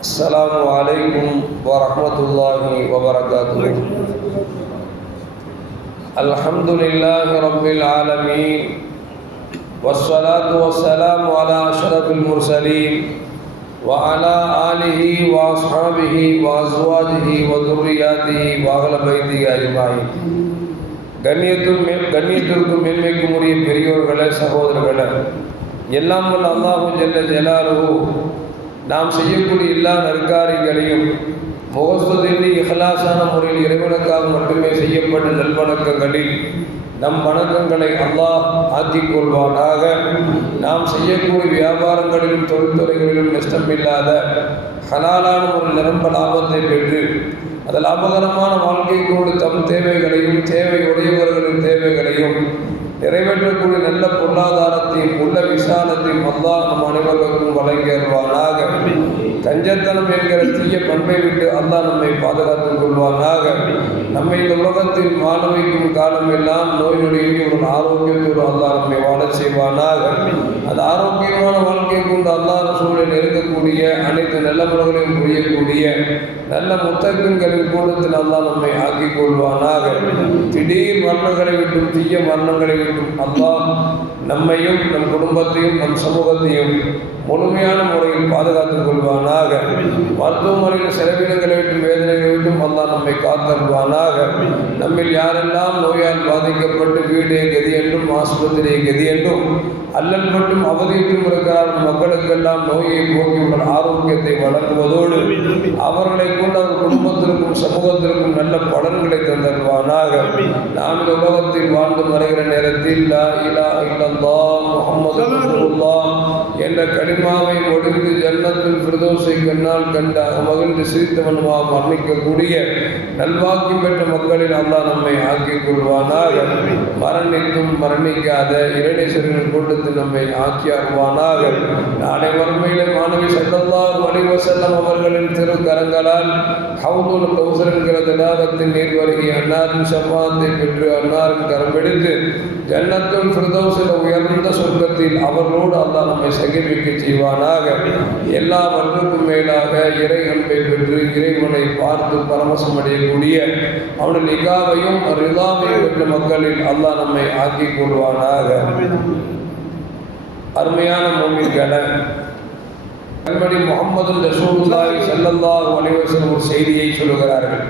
السلام عليكم ورحمة الله وبركاته الحمد لله رب العالمين والصلاة والسلام على أشرف المرسلين وعلى آله وأصحابه وأزواجه وذرياته وأهل بيته أجمعين கண்ணியத்தும் மேல் கண்ணியத்திற்கும் மேன்மைக்கும் உரிய பெரியோர்களே சகோதரர்களே எல்லாம் வல்ல அல்லாஹு ஜல்ல ஜலாலுஹு நாம் செய்யக்கூடிய எல்லா நற்காரியங்களையும் முகஸ்துதின்றி இஹலாசான முறையில் இறைவனுக்காக மட்டுமே செய்யப்பட்ட நல்வணக்கங்களில் நம் வணக்கங்களை அல்லாஹ் ஆக்கிக் கொள்வானாக. நாம் செய்யக்கூடிய வியாபாரங்களிலும் தொழில்துறைகளிலும் நஷ்டமில்லாத ஹலாலான ஒரு நிரம்ப லாபத்தை பெற்று அது லாபகரமான வாழ்க்கைக்கோடு தம் தேவைகளையும் தேவை உடையவர்களின் தேவைகளையும் நிறைவேற்றக்கூடிய நல்ல பொருளாதாரத்தையும் உள்ள விசாலத்தையும் அல்லாஹ் நம் அனைவருக்கும் வழங்கி கஞ்சத்தனம் என்கிற தீய பண்பை விட்டு அல்லாஹ் நம்மை பாதுகாத்துக் கொள்வானாக. நம்மை இந்த உலகத்தில் வாழ வைக்கும் காலம் எல்லாம் நோய் நொடியின்றி ஒரு ஆரோக்கியத்தோடு அல்லாஹ் நம்மை வாழ செய்வானாக. அந்த ஆரோக்கியமான வாழ்க்கை கொண்டு அல்லாஹ் சூழலில் இருக்கக்கூடிய அனைத்து நல்ல முறைகளையும் புரியக்கூடிய நல்ல முத்தகங்களின் கூட்டத்தில் அல்லாஹ் நம்மை ஆக்கிக் கொள்வானாக. திடீர் மரணங்களை விட்டும் தீய மரணங்களை விட்டும் அல்லாஹ் நம்மையும் நம் குடும்பத்தையும் நம் சமூகத்தையும் முழுமையான முறையில் பாதுகாத்துக் கொள்வானாக. மருத்துவமனையில் செலவினங்களை விட்டும் வேதனைகளை விட்டும் அல்லா நம்மை காத்தருவானாக நம்மில் யாரெல்லாம் நோயால் பாதிக்கப்பட்டு வீடு கதி என்றும் ஆஸ்பத்திரி கதி என்றும் அல்லல் மட்டும் அவதியிட்டும் இருக்கிறார் மக்களுக்கெல்லாம் நோயை போக்கியுள்ள ஆரோக்கியத்தை வழங்குவதோடு அவர்களை கொண்டு அவர் குடும்பத்திற்கும் சமூகத்திற்கும் நல்ல பலன்களை தந்தருவானாக நாம் உலகத்தில் வாழ்ந்து மறைகிற நேரத்தில் லா இலா என்ற கனிமாவை ஒடுங்கி ஜன்னத்தில் பிரதோஷை கண்ணால் கண்ட மகிழ்ந்து சிரித்தவனுமா மரணிக்கக்கூடிய நல்வாக்கி பெற்ற மக்களில் அல்லாஹ் நம்மை ஆக்கிக் கொள்வானாக. மரணிக்கும் மரணிக்காத இரணேஸ்வரின் கூட்டத்தில் நம்மை ஆக்கி அருவானாக நாளை வறுமையிலே மாணவி சல்லல்லாஹு அலைஹி வஸல்லம் அவர்களின் திருக்கரங்களால் ஹவுதுல் கௌசர் என்கிற தடாகத்தின் நீர் வருகை அன்னாரின் சம்மாத்தை பெற்று அன்னாரின் கரம் பிடித்து ஜன்னத்துல் ஃபிர்தௌஸில் உயர்ந்த சொர்க்கத்தில் அவர்களோடு அல்லாஹ் நம்மை சகிமிக்க செய்வானாக. எல்லாவற்றுக்கும் மேலாக இறை அன்பை பெற்று இறைவனை பார்த்து பரமசம் அடையக்கூடிய அவனது நிகாவையும் ரிதாவையும் பெற்ற மக்களில் அல்லாஹ் நம்மை ஆக்கிக் கொள்வானாக. அருமையான மூமின்கள கண்மணி முகமது ரசூலுல்லாஹி ஸல்லல்லாஹு அலைஹி வஸல்லம் ஒரு செய்தியை சொல்லுகிறார்கள்.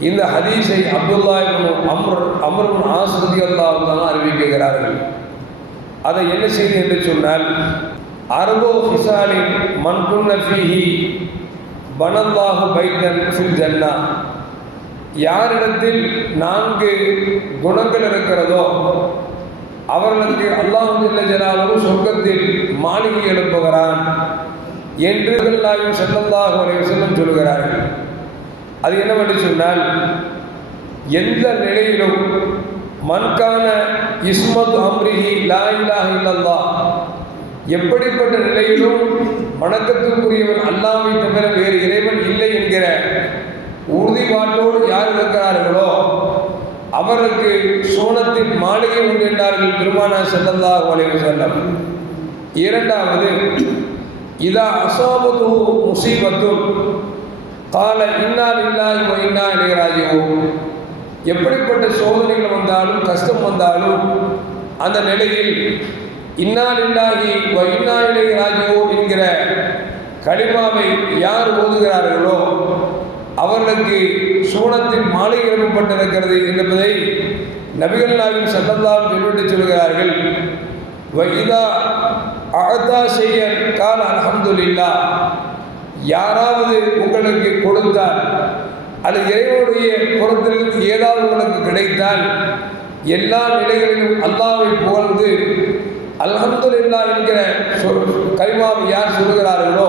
இந்த ஹதீஸை Abdullah ibn Amr Amr ibn As அறிவிக்கிறார்கள். அதை என்ன செய்தி என்று சொன்னால் அரபோ ஹிசாலின் மன்குன்ன ஃபீஹி பனல்லாஹு பைத்தன் ஃபில் ஜன்னா. யாரிடத்தில் நான்கு குணங்கள் இருக்கிறதோ அவர்களுக்கு அல்லாஹு ஜலாலும் சொர்க்கத்தில் மாளிகை எழுப்புகிறான் என்று அல்லாஹின் செல்லல்லாஹு அலைஹி சொல்கிறார்கள் அது என்னவென்று சொன்னால் எந்த நிலையிலும் மன்கான இஸ்மத் அம்ரிஹி லா இலாஹ இல்லல்லாஹ். எப்படிப்பட்ட நிலையிலும் வணக்கத்துக்குரியவன் அல்லாமை தவிர வேறு இறைவன் இல்லை என்கிற உறுதிப்பாட்டோடு யார் இருக்கிறார்களோ அவருக்கு சோனத்தின் மாளிகை உண்டு என்றார்கள் பெருமானா செல்லல்லா வலைவு செல்லம் இரண்டாவது இதா அசாபத்து முசீபத்தும் கால இன்னாலில்லாய் இன்னா இளையராஜோ எப்படிப்பட்ட சோதனைகள் வந்தாலும் கஷ்டம் வந்தாலும் அந்த நிலையில் இன்னால் இல்லாகி இன்னா இளையராஜியோ என்கிற களிமாவை யார் ஓதுகிறார்களோ அவர்களுக்கு சூனத்தின் மாலை எழுப்பப்பட்டிருக்கிறது என்பதை நபிகள் நாயின் சல்லல்லாம் சொல்லிவிட்டு சொல்கிறார்கள். வைதா அகதா செய்ய கால அலமதுல்லா யாராவது உங்களுக்கு கொடுத்தால் அது இறைவனுடைய புறத்திலிருந்து ஏதாவது உங்களுக்கு கிடைத்தால் எல்லா நிலைகளிலும் அல்லாவை புகழ்ந்து அல்ஹம்துல்லா என்கிற சொல் கைமாவை யார் சொல்கிறார்களோ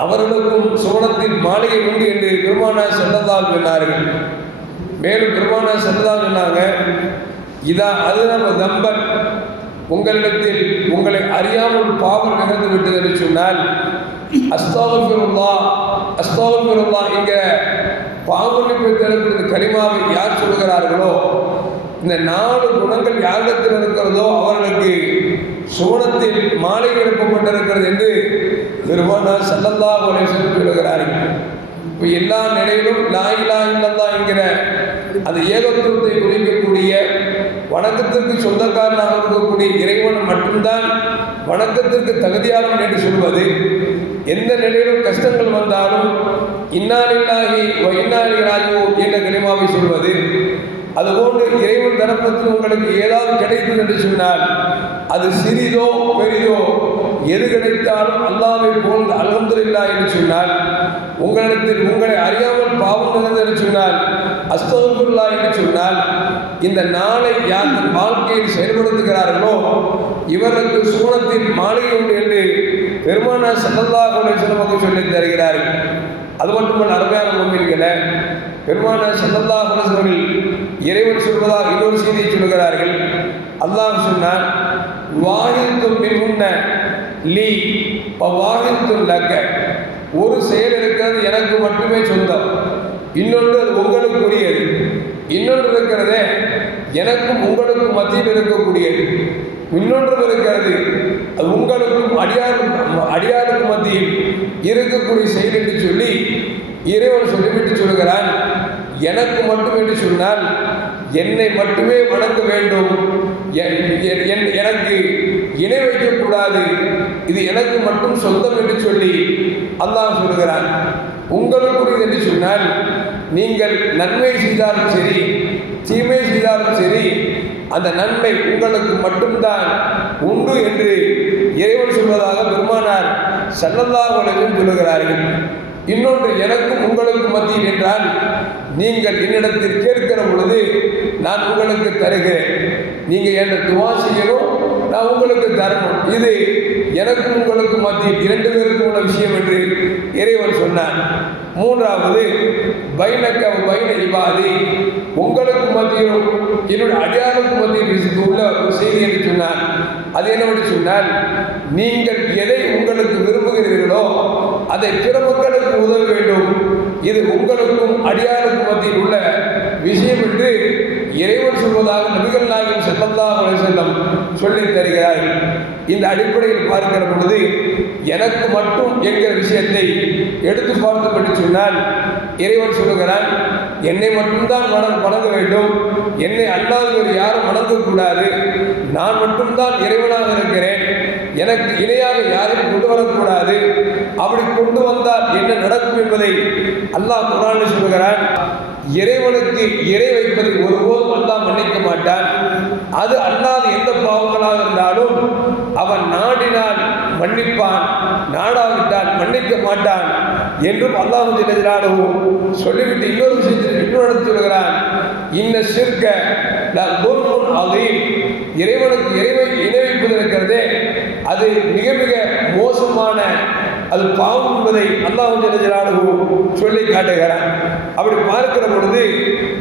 அவர்களுக்கும் சுவனத்தின் மாளிகை உண்டு என்று பெருமானா செல்லதால் சொன்னார்கள். மேலும் பெருமானா செல்லதால் சொன்னாங்க இதா அது நம்ம தம்பன் உங்களிடத்தில் உங்களை அறியாமல் பாவம் நிகழ்ந்து விட்டது என்று சொன்னால் அஸ்தாவபிருல்லா அஸ்தாவபிருல்லா என்கிற பாவமன்னிப்பை தரக்கூடிய கனிமாவை யார் சொல்கிறார்களோ இந்த நாலு குணங்கள் யாரிடத்தில் இருக்கிறதோ அவர்களுக்கு சோனத்தில் மாலை எழுப்பப்பட்டிருக்கிறது என்று பெருமானார் சல்லல்லா உரை சொல்லுகிறார்கள். இப்போ எல்லா நிலையிலும் லாயிலா இல்லல்லா என்கிற அந்த ஏகத்துவத்தை குறிக்கக்கூடிய வணக்கத்திற்கு சொந்தக்காரனாக இருக்கக்கூடிய இறைவன் மட்டும்தான் வணக்கத்திற்கு தகுதியானவன் என்று சொல்வது. எந்த நிலையிலும் கஷ்டங்கள் வந்தாலும் இன்னாலில்லாகி இன்னாலி ராஜு என்ற கனிமாவை சொல்வது. அதுபோன்று இறைவன் தரப்பத்தில் உங்களுக்கு ஏதாவது கிடைக்கும் என்று சொன்னால் அது சிறிதோ பெரிதோ எது கிடைத்தாலும் அல்லாவை போல் அலமதுல்லா என்று சொன்னால் உங்களிடத்தில் உங்களை அறியாமல் பாவம் நடந்தது என்று சொன்னால் அஸ்தகுல்லா என்று சொன்னால் இந்த நாளை யார் தன் வாழ்க்கையில் செயல்படுத்துகிறார்களோ இவருக்கு சூனத்தின் மாளிகை உண்டு என்று பெருமானா சல்லல்லா நமக்கு சொல்லி தருகிறார்கள். அது மட்டுமல்ல அருமையான முன்னில்களை பெருமான சல்லல்லா குலசவர்கள் இறைவன் சொல்வதாக இன்னொரு செய்தியை சொல்கிறார்கள் அல்லாஹ் சொன்னார் வாகித்தும் மின்முன்ன லீ வாகித்தும் லக்க. ஒரு செயல் இருக்கிறது எனக்கு மட்டுமே சொந்தம். இன்னொன்று அது உங்களுக்குரியது இன்னொன்று இருக்கிறதே எனக்கும் உங்களுக்கும் மத்தியில் இருக்கக்கூடியது. இன்னொன்று இருக்கிறது அது உங்களுக்கும் அடியாருக்கும் அடியாருக்கும் மத்தியில் இருக்கக்கூடிய செயல் என்று சொல்லி இறைவன் சொல்லிவிட்டு சொல்கிறான் எனக்கு மட்டும் என்று சொன்னால் என்னை மட்டுமே வணங்க வேண்டும். எனக்கு இணை வைக்கக்கூடாது. இது எனக்கு மட்டும் சொந்தம் என்று சொல்லி அல்லாஹ் சொல்கிறான். உங்களுக்குரியது என்று சொன்னால் நீங்கள் நன்மை செய்தாலும் சரி தீமை செய்தாலும் சரி அந்த நன்மை உங்களுக்கு மட்டும்தான் உண்டு என்று இறைவன் சொல்வதாக பெருமானார் சல்லல்லா உலகம் சொல்லுகிறார்கள் இன்னொன்று எனக்கும் உங்களுக்கும் மத்தியில் என்றால் நீங்கள் என்னிடத்தில் கேட்கிற பொழுது நான் உங்களுக்கு தருகிறேன். நீங்கள் என்ன துவா செய்யணும் நான் உங்களுக்கு தரணும். இது எனக்கும் உங்களுக்கும் மத்தியில் இரண்டு பேருக்கும் உள்ள விஷயம் என்று இறைவன் சொன்னான் மூன்றாவது பைனக்க பைன இவாதி உங்களுக்கு மத்தியிலும் என்னுடைய அடியாருக்கு மத்தியில் உள்ள செய்தி என்று சொன்னார். அது என்னவென்று சொன்னால் நீங்கள் எதை உங்களுக்கு விரும்ப அதை பிற மக்களுக்கு உதவ வேண்டும். இது உங்களுக்கும் அடியாருக்கும் மத்தியில் உள்ள விஷயம் என்று இறைவன் சொல்வதாக நபிகள் நாயகம் செல்லந்தா செல்லம் சொல்லி தருகிறார். இந்த அடிப்படையில் பார்க்கிற பொழுது எனக்கு மட்டும் என்கிற விஷயத்தை எடுத்து பார்த்தபடி சொன்னால் இறைவன் சொல்லுகிறான் என்னை மட்டும்தான் மனம் வணங்க வேண்டும். என்னை அல்லாதவர் யாரும் வணங்கக்கூடாது. நான் மட்டும்தான் இறைவனாக இருக்கிறேன். எனக்கு இணையாக யாரையும் கொண்டு வரக்கூடாது. அப்படி கொண்டு வந்தால் என்ன நடக்கும் என்பதை அல்லாஹ் குரான் சொல்கிறான் இறைவனுக்கு இறை வைப்பதை ஒருபோதும் அல்லாஹ் மன்னிக்க மாட்டான். அது அல்லாத எந்த பாவங்களாக இருந்தாலும் அவன் நாடினால் மன்னிப்பான் நாடாவிட்டால் மன்னிக்க மாட்டான் என்றும் அல்லாஹு எதிராகவும் சொல்லிவிட்டு இன்னொரு விஷயத்தில் இன்னொரு சொல்கிறான் இன்ன சிற்க அதையும் இறைவனுக்கு இறைவை இணை இருக்கிறதே. அது மிக மிக மோசமான அது பாவம் என்பதை அல்லாஹு ஜெல்லாடகு சொல்லி காட்டுகிறான். அப்படி பார்க்கிற பொழுது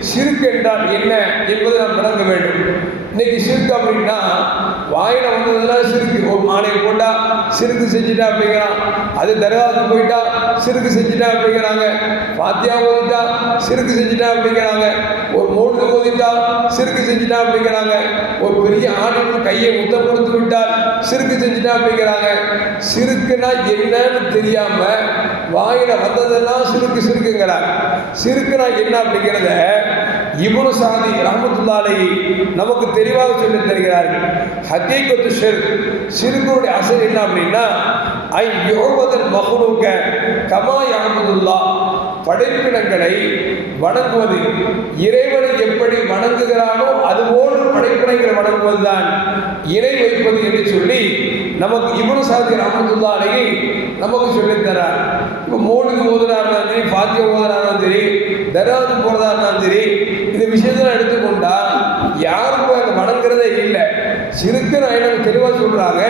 சிறுக்கு என்றால் என்ன என்பதை நாம் விளங்க வேண்டும். இன்னைக்கு சிறுக்கு அப்படின்னா வாயில் வந்ததெல்லாம் சிறுக்கு ஒரு மாலை போட்டா சிறுக்கு செஞ்சுட்டா அப்படிங்கிறான் அது தர்காவுக்கு போயிட்டா சிறுக்கு செஞ்சுட்டா அப்படிங்கிறாங்க. பாத்தியா ஓதிட்டா சிறுக்கு செஞ்சுட்டா அப்படிங்கிறாங்க. ஒரு மோடு ஓதிட்டா சிறுக்கு செஞ்சுட்டா அப்படிங்கிறாங்க. ஒரு பெரிய ஆணின் கையை முத்தம் கொடுத்து விட்டால் சிறுக்கு செஞ்சுட்டா அப்படிங்கிறாங்க. சிறுக்குன்னா என்னன்னு தெரியாம வாயில வந்ததெல்லாம் சிறுக்கு சிறுக்குங்கிறாங்க சிறுக்குனா என்ன அப்படிங்கிறத இவனு சாதி ரஹமத்துல்லாலை நமக்கு தெளிவாக சொல்லி தருகிறார்கள். ஹக்கீகத்து ஷெர் சிறுக்குடைய அசல் என்ன அப்படின்னா ஐ யோகதன் மகுனுக்க கமா யாமதுல்லா படைப்பினங்களை வணங்குவது. இறைவனை எப்படி வணங்குகிறானோ அதுபோன்று படைப்பினங்களை வணங்குவதுதான் இணை வைப்பது என்று சொல்லி நமக்கு இவனு சாதி ரஹமத்துல்லா நமக்கு சொல்லித்தரார் இப்போ மோடுக்கு ஓதுனா இருந்தாலும் சரி பாத்தியம் ஓதுனா இருந்தாலும் சரி தர்காவுக்கு போகிறதா இருந்தாலும் சரி இந்த விஷயத்தெல்லாம் எடுத்துக்கொண்டா யாருக்கும் அங்கே வணங்குறதே இல்லை. சிறுக்கு நாயனம் தெளிவாக சொல்கிறாங்க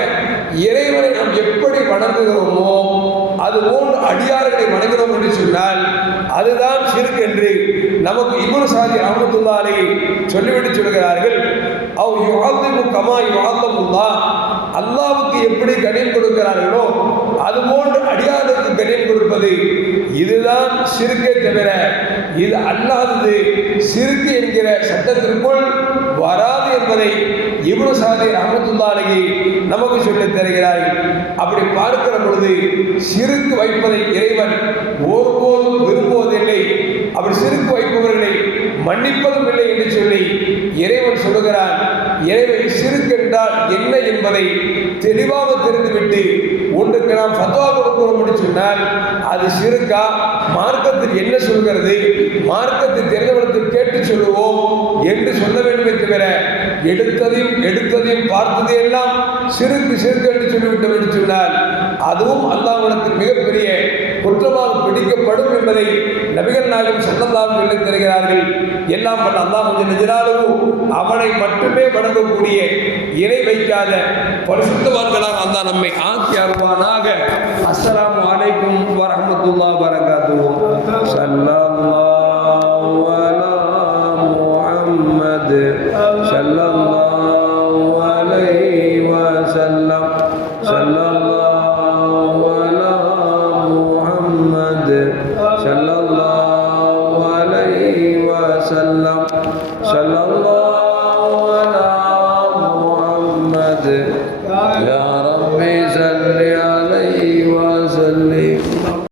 இறைவனை நாம் எப்படி வணங்குகிறோமோ அது போன்று அடியார்களை வணங்குகிறோம் என்று சொன்னால் அதுதான் சிறுக்கு என்று நமக்கு இவரு சாதி ரஹமத்துல்லாலை சொல்லிவிட்டு சொல்கிறார்கள். அவ் யுவாத்திமு கமா யுவாத்தமுல்லா அல்லாவுக்கு எப்படி கணியம் கொடுக்கிறார்களோ அதுபோன்று அடியாருக்கு கணியம் கொடுப்பது. இதுதான் சிறுக்கே தவிர இது அல்லாதது. சிறுக்கு என்கிற சட்டத்திற்குள் வராது என்பதை இவ்வளவு சாதி ரஹமத்துல்லாஹி நமக்கு சொல்லித் தருகிறார்கள் அப்படி பார்க்கிற பொழுது சிறுக்கு வைப்பதை இறைவன் ஒருபோதும் விரும்புவதில்லை. அப்படி சிறுக்கு வைப்பவர்களை மன்னிப்பதும் இல்லை என்று சொல்லி இறைவன் சொல்லுகிறான். இறைவன் சிறுக்கு என்றால் என்ன என்பதை தெளிவாக தெரிந்துவிட்டு ஒன்றுக்கு நாம் ஃபத்வா கொடுக்கிறோம் என்று சொன்னால் அது சிறுக்கா? மார்க்கத்தில் என்ன சொல்கிறது? மார்க்கத்தில் தெரிந்தவனத்தில் கேட்டு சொல்லுவோம். என்று சொல்ல வேண்டுமே தவிர எடுத்ததையும் எடுத்ததையும் பார்த்ததையெல்லாம் சிறுக்கு சிறுக்கு என்று சொல்லிவிட்டோம் என்று சொன்னால் அதுவும் அல்லாஹ்விடத்தில் மிகப்பெரிய குற்றமாக பிடிக்கப்படும் என்பதை நபிகள் நாயகம் செல்லல்லாம் சொல்லி தருகிறார்கள். எல்லாம் பண்ண அல்லாஹ் கொஞ்சம் நிஜனாலும் அவனை மட்டுமே வணங்கக்கூடிய இணை வைக்காத பரிசுத்தவான்களாக அந்த நம்மை ஆக்கி அருவானாக அஸ்லாம் வலைக்கும் வரமத்துல்லா வரகாத்துஹு محمد صلى الله عليه وسلم